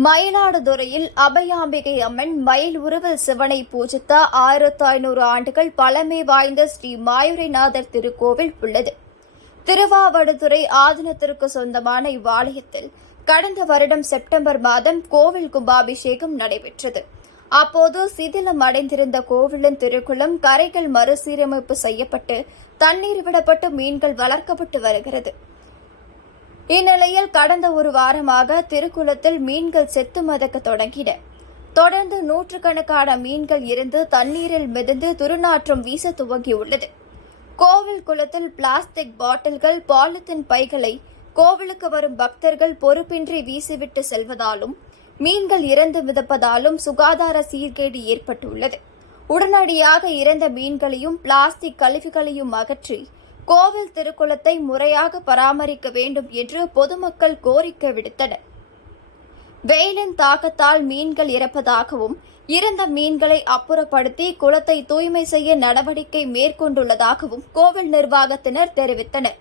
மயிலாடுதுறையில் அபயாம்பிகை அம்மன் மயில் உருவல் சிவனை பூஜித்த 1500 ஆண்டுகள் பழமை வாய்ந்த ஸ்ரீ மாயூரநாதர் திருக்கோவில் உள்ளது. திருவாவடுதுறை ஆதீனத்திற்கு சொந்தமான இவ்வாலயத்தில் கடந்த வருடம் செப்டம்பர் மாதம் கோவில் கும்பாபிஷேகம் நடைபெற்றது. அப்போது சிதிலம் அடைந்திருந்த கோவிலின் திருக்குளம் கரைகள் மறுசீரமைப்பு செய்யப்பட்டு தண்ணீர் விடப்பட்டு மீன்கள் வளர்க்கப்பட்டு வருகிறது. இந்நிலையில் கடந்த ஒரு வாரமாக திருக்குளத்தில் மீன்கள் செத்து மதக்க தொடங்கின. தொடர்ந்து நூற்றுக்கணக்கான மீன்கள் இருந்து தண்ணீரில் மிதந்து துர்நாற்றம் வீச துவங்கியுள்ளது. கோவில் குளத்தில் பிளாஸ்டிக் பாட்டில்கள், பாலித்தீன் பைகளை கோவிலுக்கு வரும் பக்தர்கள் பொறுப்பின்றி வீசிவிட்டு செல்வதாலும் மீன்கள் இறந்து மிதப்பதாலும் சுகாதார சீர்கேடு ஏற்பட்டுள்ளது. உடனடியாக இறந்த மீன்களையும் பிளாஸ்டிக் கழிவுகளையும் அகற்றி கோவில் திருக்குளத்தை முறையாக பராமரிக்க வேண்டும் என்று பொதுமக்கள் கோரிக்கை விடுத்தனர். வெயிலின் தாக்கத்தால் மீன்கள் இறப்பதாகவும் இறந்த மீன்களை அப்புறப்படுத்தி குளத்தை தூய்மை செய்ய நடவடிக்கை மேற்கொண்டுள்ளதாகவும் கோவில் நிர்வாகத்தினர் தெரிவித்தனர்.